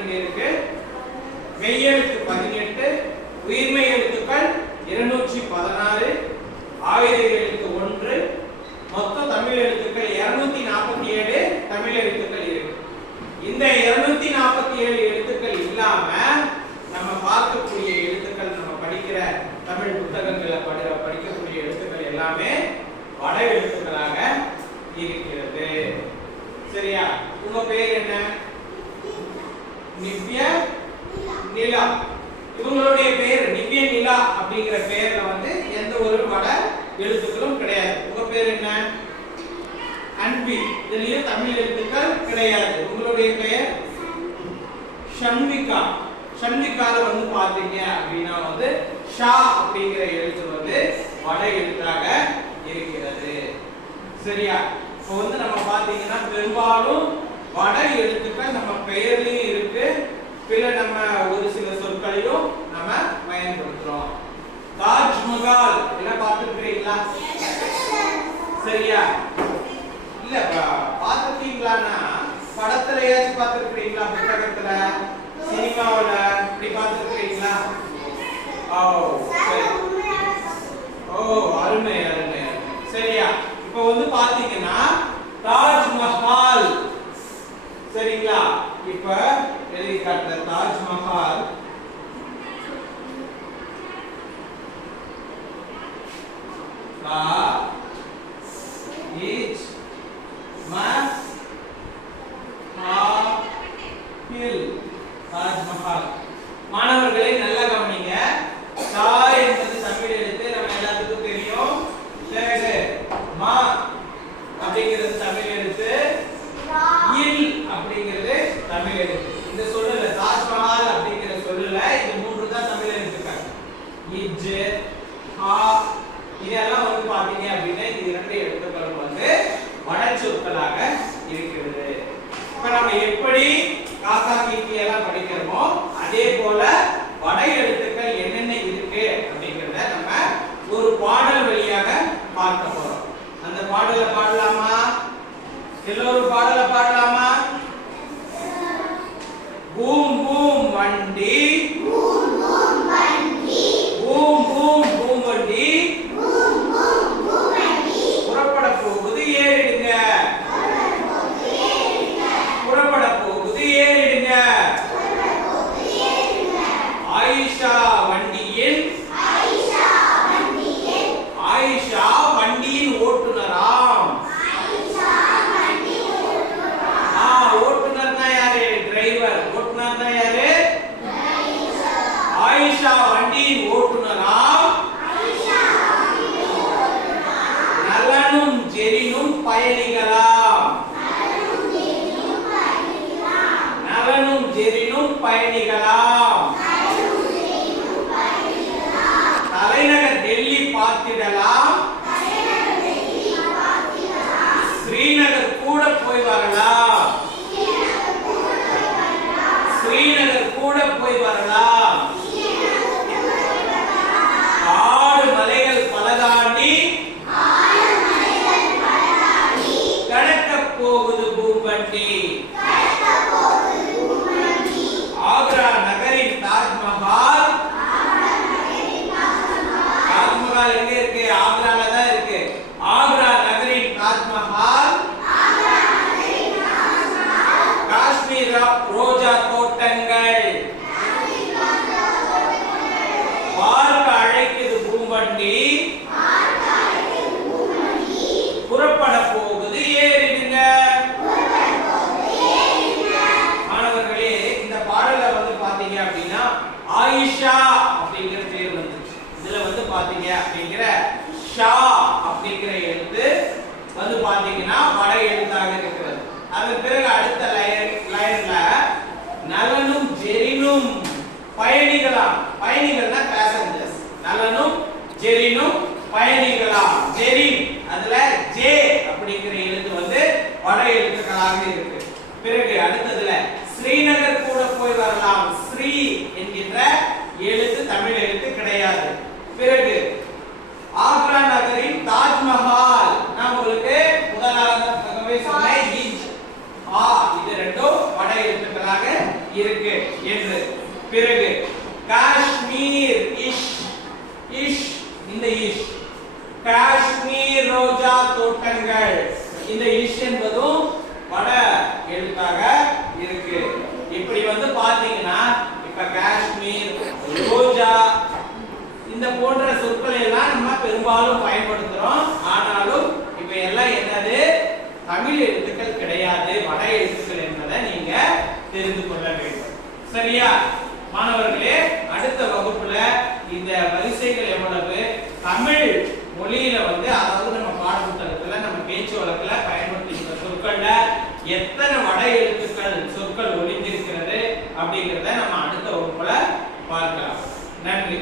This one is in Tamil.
12 இருக்கு. மெய்யெழுத்து 18, உயிர்மெய் எழுத்துக்கள் 216, ஆயுத எழுத்து 1, மொத்த தமிழ் எழுத்துக்கள் 247 தமிழ் எழுத்துக்கள் இருக்கு. இந்த 247 எழுத்துக்கள் இல்லாம நம்ம பார்க்கக்கூடிய எழுத்துக்கள், நம்ம படிக்கிற தமிழ் புத்தகங்களை படிக்கக்கூடிய எழுத்துக்கள் எல்லாமே வட எழுத்துக்களாக இருக்கிறது. சரியா? உங்க பேர் என்ன? நிவ்யா நிலா. இவங்களுடைய பேர் நிவ்யா நிலா அப்படிங்கிற பேர்ல வந்து எந்த ஒரு வட எழுத்துக்களும் கிடையாது. உங்க பேர் என்ன? அன்பி. இதுலயும் தமிழ் எழுத்துக்கள் கிடையாது. உங்களுடைய பெயர் ஷண்விகா. ஷண்விகால வந்து பாத்தீங்க அப்படின்னா வந்து ஷா அப்படிங்கிற எழுத்து வந்து வட எழுத்தாக இருக்கிறது. சரியா? இப்போ வந்து நம்ம பாத்தீங்கன்னா பெரும்பாலும் வட எழுத்துக்கள் நம்ம பெயர்லயும் இருக்கு, பிற நம்ம ஒரு சில சொற்களையும் நம்ம பயன்படுத்துறோம். தாஜ்மஹால் என்ன பார்த்துருக்கீங்களா? சரியா? இல்ல பார்த்துருக்கீங்களான்னா படத்துலயாச்சும் பார்த்துருக்கீங்களா? புத்தகத்துல, சினிமாவுல இப்படி பார்த்துருக்கீங்களா? ஓ சரி. ஓ அருமை அருமை. சரியா? இப்போ வந்து பாத்தீங்கன்னா தாஜ்மஹால். சரிங்களா? இப்ப எழுதி காட்டுற தாஜ்மஹால் இஸ் தாஜ்மஹால். மாணவர்களே நல்லா கவனிங்க. தா என்பது தமிழ் எழுத்து, நம்ம எல்லாத்துக்கும் தெரியும். பிறகு மா அப்படிங்கிறது தமிழ் எழுத்து, இல் அப்படிங்கிறது தமிழ் எழுத்து. இந்த சொல்லுல தாஜ்மஹால் அப்படிங்கிற சொல்லுல இது மூன்று தான் தமிழ் எழுத்துக்கள். இஜ் ஹா இதெல்லாம் வந்து பாத்தீங்க அப்படின்னா இந்த இரண்டு எழுத்துக்களும் வந்து வட சொற்களாக இருக்கிறது. இப்ப நம்ம எப்படி காக்கா கீக்கி எல்லாம் படிக்கிறோமோ அதே போல வட எழுத்துக்கள் என்னென்ன இருக்கு அப்படிங்கறத நம்ம ஒரு பாடல் வழியாக பார்க்க போறோம். அந்த பாடலை பாடலாமா? எல்லோரும் பாடலை பாடலாமா? பூம் பூம் வண்டி, பூம் பூம் வண்டி, பூம் பூம் பூம் வண்டி, பூம் பூம் பூம் வண்டி, புறப்பட போகுது ஏறிடுங்க, புறப்பட போகுது ஏறிடுங்க, ஆயிஷா வண்டியின், ஆயிஷா வண்டியின் ஓட்டுநராம். ஓட்டுநர்னா யாரு? டிரைவர். ஓட்டுநர்னா யாரு? ஆயிஷா வண்டியின் ஓட்டுநராம். நலனும் ஜெரினும் பயணிகளாம். நலனும் ஜெரினும் பயணிகளாம். தலைநகர் டெல்லி பார்த்திடலாம், ஸ்ரீநகர் கூட போய் வரலாம், ஸ்ரீநகர் கூட போய் வரலாம், காடு மலைகள் பல தாண்டி கடக்க போகுது பூம்பட்டி, ஆக்ரா நகரின் தாஜ்மஹால். தாஜ்மஹால் எங்க இருக்கு? ஆக்ரால தான் இருக்கு. ஆக்ரா நகரின் தாஜ்மஹால், காஷ்மீர் ரோஜா தோட்டங்கள், பார்க்க அழைக்குது பூம்பட்டி, புறப்பட போகுது ஏறிடுங்க. மாணவர்களே, இந்த பாடல வந்து பாத்தீங்க அப்படின்னா ஆயிஷா அப்படிங்கிற பேர் வந்துச்சு. இதுல வந்து பாத்தீங்க அப்படிங்கிற ஷா அப்படிங்கிற எழுத்து வந்து பாத்தீங்கன்னா வட எழுத்தாக இருக்கிறது. அதன் பிறகு அடுத்த லைன்ல நலனும் ஜெரினும் பயணிகளாம். பயணிகள்னா பேசஞ்சர்ஸ். நலனும் ஜெரினும் பயணிகளாம். ஜெரின் அதுல ஜே அப்படிங்கிற எழுத்து வந்து வட எழுத்துக்களாக இருக்கு. பிறகு அடுத்ததுல ஸ்ரீநகர் கூட போய் வரலாம். ஸ்ரீ என்கின்ற எழுத்து தமிழ் எழுத்து கிடையாது. பிறகு ஆக்ரா நகரின் தாஜ்மஹால். நான் உங்களுக்கு முதலாவதாக சொன்னேன். இது ரெண்டும் வட எழுத்துக்களாக இருக்கு என்று. பிறகு காஷ்மீர் இஷ் இஷ் இந்த இஷ் காஷ்மீர் ரோஜா தோட்டங்கள் இந்த இஷ் என்பதும் வட எழுத்தாக இருக்கு. இப்படி வந்து பாத்தீங்கன்னா இப்ப காஷ்மீர் ரோஜா இந்த போன்ற சொற்களை எல்லாம் நம்ம பெரும்பாலும் பயன்படுத்துறோம். ஆனாலும் இப்ப எல்லாம் என்னது தமிழ் எழுத்துக்கள் கிடையாது, வட எழுத்துக்கள் என்பதை நீங்க தெரிந்து கொள்ள வேண்டும். சரியா மாணவர்களே, அடுத்த வகுப்புல இந்த வரிசைகள் எவ்வளவு தமிழ் மொழியில வந்து அதாவது நம்ம பாடப்புத்தகத்துல நம்ம பேச்சு வழக்குல பயன்படுத்துகிற சொற்கள்ல எத்தனை வட எழுத்துக்கள் சொற்கள் ஒளிந்திருக்கிறது அப்படிங்கறத நம்ம அடுத்த வகுப்புல பார்க்கலாம். நன்றி.